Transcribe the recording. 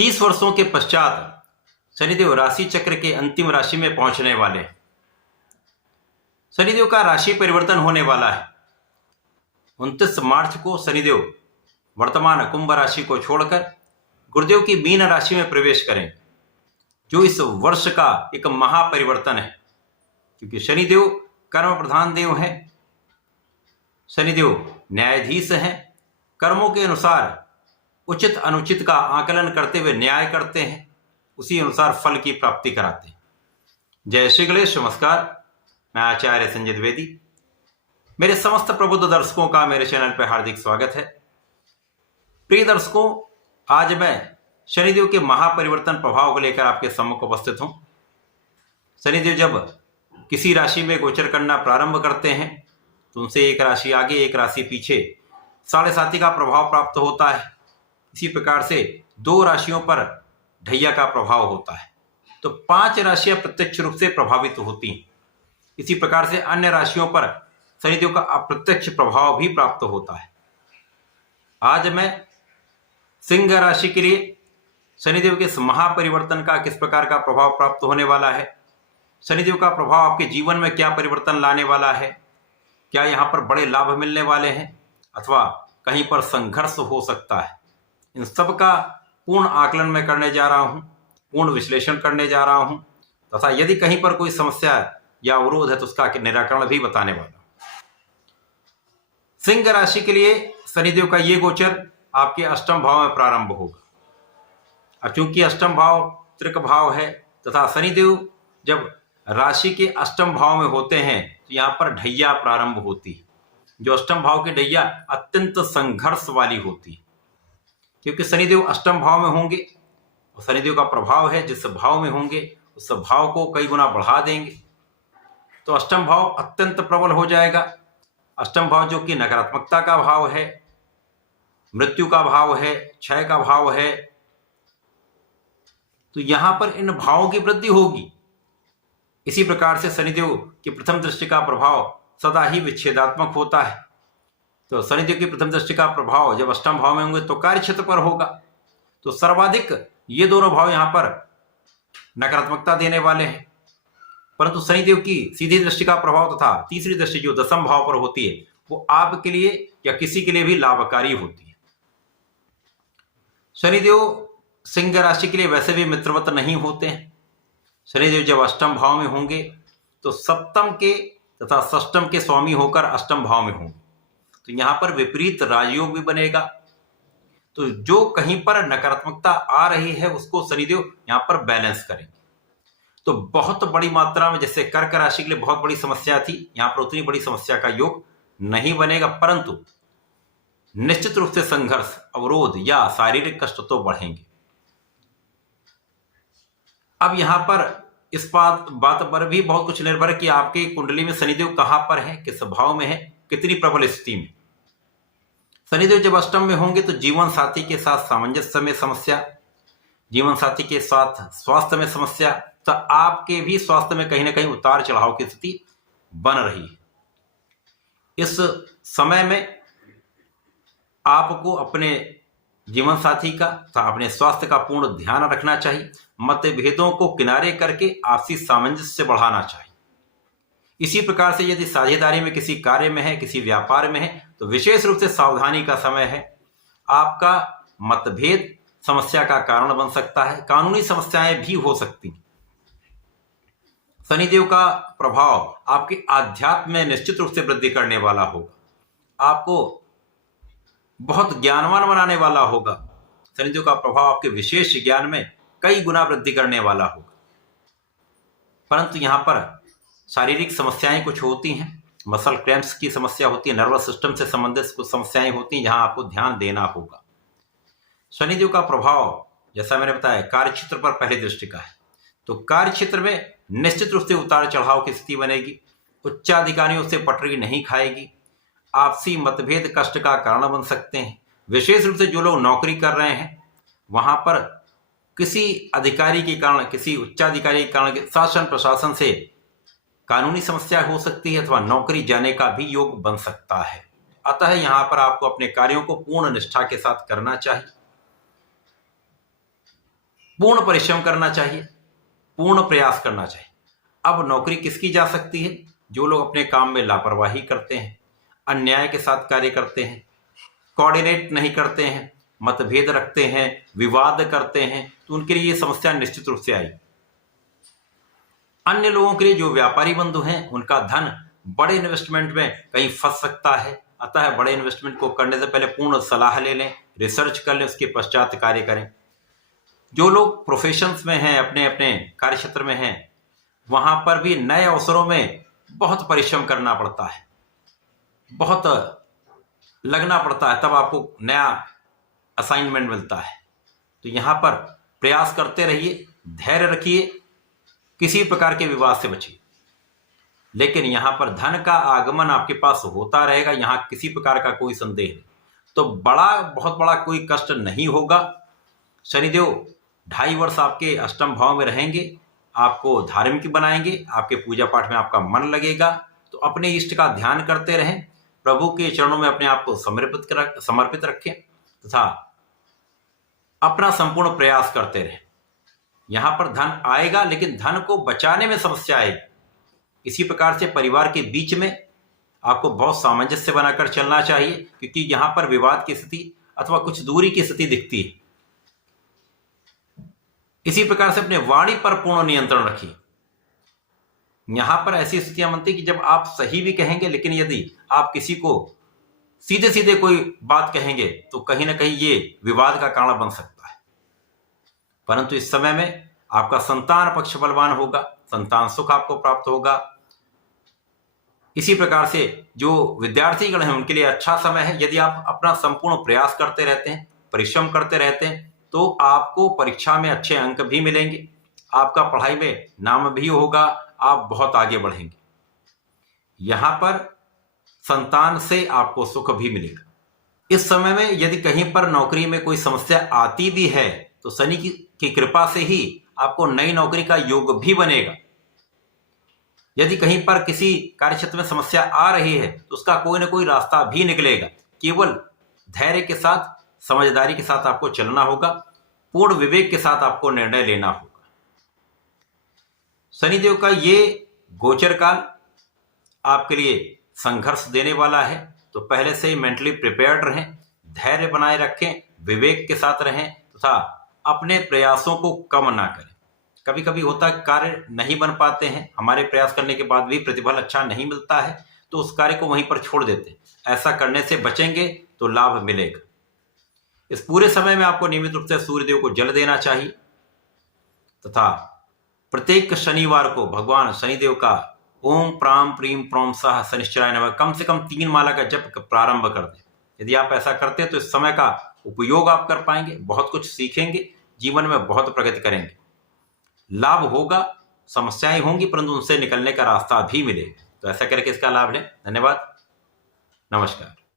30 वर्षों के पश्चात शनिदेव राशि चक्र के अंतिम राशि में पहुंचने वाले हैं। शनिदेव का राशि परिवर्तन होने वाला है। 29 मार्च को शनिदेव वर्तमान कुंभ राशि को छोड़कर गुरुदेव की मीन राशि में प्रवेश करें, जो इस वर्ष का एक महापरिवर्तन है। क्योंकि शनिदेव कर्म प्रधान देव हैं, शनिदेव न्यायाधीश हैं। कर्मों के अनुसार उचित अनुचित का आकलन करते हुए न्याय करते हैं, उसी अनुसार फल की प्राप्ति कराते हैं। जय श्री गणेश। नमस्कार, मैं आचार्य संजय द्विवेदी। मेरे समस्त प्रबुद्ध दर्शकों का मेरे चैनल पर हार्दिक स्वागत है। प्रिय दर्शकों, आज मैं शनिदेव के महापरिवर्तन प्रभाव को लेकर आपके सम्मुख उपस्थित हूं। शनिदेव जब किसी राशि में गोचर करना प्रारंभ करते हैं तो उनसे एक राशि आगे एक राशि पीछे 7.5 का प्रभाव प्राप्त होता है। इसी प्रकार से 2 राशियों पर ढैया का प्रभाव होता है, तो 5 राशियां प्रत्यक्ष रूप से प्रभावित होती हैं। इसी प्रकार से अन्य राशियों पर शनिदेव का अप्रत्यक्ष प्रभाव भी प्राप्त होता है। आज मैं सिंह राशि के लिए शनिदेव के इस महापरिवर्तन का किस प्रकार का प्रभाव प्राप्त होने वाला है, शनिदेव का प्रभाव आपके जीवन में क्या परिवर्तन लाने वाला है, क्या यहाँ पर बड़े लाभ मिलने वाले हैं अथवा कहीं पर संघर्ष हो सकता है, इन सब का पूर्ण आकलन मैं करने जा रहा हूँ, पूर्ण विश्लेषण करने जा रहा हूँ तथा यदि कहीं पर कोई समस्या या अवरोध है तो उसका निराकरण भी बताने वाला हूँ। सिंह राशि के लिए शनिदेव का ये गोचर आपके अष्टम भाव में प्रारंभ होगा। और चूंकि अष्टम भाव त्रिक भाव है तथा शनिदेव जब राशि के अष्टम भाव में होते हैं तो यहाँ पर ढैया प्रारंभ होती है। जो अष्टम भाव की ढैया अत्यंत संघर्ष वाली होती है, क्योंकि शनिदेव अष्टम भाव में होंगे और शनिदेव का प्रभाव है जिस भाव में होंगे उस भाव को कई गुना बढ़ा देंगे। तो अष्टम भाव अत्यंत प्रबल हो जाएगा। अष्टम भाव जो कि नकारात्मकता का भाव है, मृत्यु का भाव है, क्षय का भाव है, तो यहां पर इन भावों की वृद्धि होगी। इसी प्रकार से शनिदेव की प्रथम दृष्टि का प्रभाव सदा ही विच्छेदात्मक होता है। तो शनिदेव की प्रथम दृष्टि का प्रभाव जब अष्टम भाव में होंगे तो कार्य क्षेत्र पर होगा। तो सर्वाधिक ये दोनों भाव यहां पर नकारात्मकता देने वाले हैं, परंतु शनिदेव की सीधी दृष्टि का प्रभाव तथा तीसरी दृष्टि जो दशम भाव पर होती है वो आपके लिए या किसी के लिए भी लाभकारी होती है। शनिदेव सिंह राशि के लिए वैसे भी मित्रवत नहीं होते हैं। शनिदेव जब अष्टम भाव में होंगे तो सप्तम के तथा षष्टम के स्वामी होकर अष्टम भाव में होंगे, तो यहां पर विपरीत राजयोग भी बनेगा। तो जो कहीं पर नकारात्मकता आ रही है उसको शनिदेव यहां पर बैलेंस करेंगे। तो बहुत बड़ी मात्रा में, जैसे कर्क राशि के लिए बहुत बड़ी समस्या थी, यहां पर उतनी बड़ी समस्या का योग नहीं बनेगा, परंतु निश्चित रूप से संघर्ष, अवरोध या शारीरिक कष्ट तो बढ़ेंगे। अब यहां पर इस बात पर भी बहुत कुछ निर्भर है कि आपके कुंडली में शनिदेव कहां पर है, किस भाव में है, कितनी प्रबल स्थिति में। शनिदेव जब अष्टम में होंगे तो जीवन साथी के साथ सामंजस्य में समस्या, जीवन साथी के साथ स्वास्थ्य में समस्या, तो आपके भी स्वास्थ्य में कहीं ना कहीं उतार चढ़ाव की स्थिति बन रही है। इस समय में आपको अपने जीवन साथी का तथा अपने स्वास्थ्य का पूर्ण ध्यान रखना चाहिए। मतभेदों को किनारे करके आपसी सामंजस्य बढ़ाना चाहिए। इसी प्रकार से यदि साझेदारी में किसी कार्य में है, किसी व्यापार में है, तो विशेष रूप से सावधानी का समय है। आपका मतभेद समस्या का कारण बन सकता है, कानूनी समस्याएं भी हो सकती हैं। शनिदेव का प्रभाव आपके आध्यात्म में निश्चित रूप से वृद्धि करने वाला होगा, आपको बहुत ज्ञानवान बनाने वाला होगा। शनिदेव का प्रभाव आपके विशेष ज्ञान में कई गुना वृद्धि करने वाला होगा। परंतु यहां पर शारीरिक समस्याएं कुछ होती हैं, मसल क्रैम्प्स की समस्या होती है, नर्वस सिस्टम से संबंधित कुछ समस्याएं होती हैं, जहां आपको ध्यान देना होगा। शनिदेव का प्रभाव जैसा मैंने बताया कार्य क्षेत्र पर पहली दृष्टि का है, तो कार्य क्षेत्र में निश्चित रूप से उतार चढ़ाव की स्थिति बनेगी। उच्चाधिकारियों से पटरी नहीं खाएगी, आपसी मतभेद कष्ट का कारण बन सकते हैं। विशेष रूप से जो लोग नौकरी कर रहे हैं वहां पर किसी अधिकारी के कारण, किसी उच्चाधिकारी के कारण, शासन प्रशासन से कानूनी समस्या हो सकती है अथवा नौकरी जाने का भी योग बन सकता है। अतः यहां पर आपको अपने कार्यों को पूर्ण निष्ठा के साथ करना चाहिए। पूर्ण परिश्रम करना चाहिए, पूर्ण प्रयास करना चाहिए। अब नौकरी किसकी जा सकती है? जो लोग अपने काम में लापरवाही करते हैं, अन्याय के साथ कार्य करते हैं, कोऑर्डिनेट नहीं करते हैं, मतभेद रखते हैं, विवाद करते हैं, तो उनके लिए ये समस्या निश्चित रूप से आई। अन्य लोगों के लिए जो व्यापारी बंधु हैं, उनका धन बड़े इन्वेस्टमेंट में कहीं फंस सकता है। अतः बड़े इन्वेस्टमेंट को करने से पहले पूर्ण सलाह ले लें, रिसर्च कर लें, उसके पश्चात कार्य करें। जो लोग प्रोफेशंस में हैं, अपने अपने कार्य क्षेत्र में हैं, वहां पर भी नए अवसरों में बहुत परिश्रम करना पड़ता है, बहुत लगना पड़ता है, तब आपको नया असाइनमेंट मिलता है। तो यहां पर प्रयास करते रहिए, धैर्य रखिए, किसी प्रकार के विवाद से बचिए। लेकिन यहां पर धन का आगमन आपके पास होता रहेगा, यहां किसी प्रकार का कोई संदेह नहीं। तो बहुत बड़ा कोई कष्ट नहीं होगा। शनिदेव 2.5 वर्ष आपके अष्टम भाव में रहेंगे, आपको धार्मिक बनाएंगे, आपके पूजा पाठ में आपका मन लगेगा। तो अपने इष्ट का ध्यान करते रहें, प्रभु के चरणों में अपने आप को समर्पित रखें तथा अपना संपूर्ण प्रयास करते रहें। यहां पर धन आएगा, लेकिन धन को बचाने में समस्या आएगी। इसी प्रकार से परिवार के बीच में आपको बहुत सामंजस्य बनाकर चलना चाहिए, क्योंकि यहां पर विवाद की स्थिति अथवा कुछ दूरी की स्थिति दिखती है। इसी प्रकार से अपने वाणी पर पूर्ण नियंत्रण रखिए। यहां पर ऐसी स्थितियां बनती कि जब आप सही भी कहेंगे, लेकिन यदि आप किसी को सीधे सीधे कोई बात कहेंगे तो कहीं ना कहीं ये विवाद का कारण बन सकता है। परंतु इस समय में आपका संतान पक्ष बलवान होगा, संतान सुख आपको प्राप्त होगा। इसी प्रकार से जो विद्यार्थीगण हैं, उनके लिए अच्छा समय है। यदि आप अपना संपूर्ण प्रयास करते रहते हैं, परिश्रम करते रहते हैं, तो आपको परीक्षा में अच्छे अंक भी मिलेंगे, आपका पढ़ाई में नाम भी होगा, आप बहुत आगे बढ़ेंगे। यहां पर संतान से आपको सुख भी मिलेगा। इस समय में यदि कहीं पर नौकरी में कोई समस्या आती भी है, तो शनि की कृपा से ही आपको नई नौकरी का योग भी बनेगा। यदि कहीं पर किसी कार्यक्षेत्र में समस्या आ रही है, तो उसका कोई ना कोई रास्ता भी निकलेगा। केवल धैर्य के साथ, समझदारी के साथ आपको चलना होगा, पूर्ण विवेक के साथ आपको निर्णय लेना होगा। शनिदेव का ये गोचर काल आपके लिए संघर्ष देने वाला है, तो पहले से ही मेंटली प्रिपेयर्ड रहें, धैर्य बनाए रखें, विवेक के साथ रहें तथा अपने प्रयासों को कम ना करें। कभी कभी होता है कार्य नहीं बन पाते हैं, हमारे प्रयास करने के बाद भी प्रतिफल अच्छा नहीं मिलता है, तो उस कार्य को वहीं पर छोड़ देते हैं। ऐसा करने से बचेंगे तो लाभ मिलेगा। इस पूरे समय में आपको नियमित रूप से सूर्यदेव को जल देना चाहिए तथा प्रत्येक शनिवार को भगवान शनिदेव का ओम प्राम प्रीम प्रोम सह शनिश्चराय नमः कम से कम 3 माला का जप प्रारंभ कर दें। यदि आप ऐसा करते हैं तो इस समय का उपयोग आप कर पाएंगे, बहुत कुछ सीखेंगे, जीवन में बहुत प्रगति करेंगे, लाभ होगा। समस्याएं होंगी, परंतु उनसे निकलने का रास्ता भी मिलेगा। तो ऐसा करके इसका लाभ लें। धन्यवाद, नमस्कार।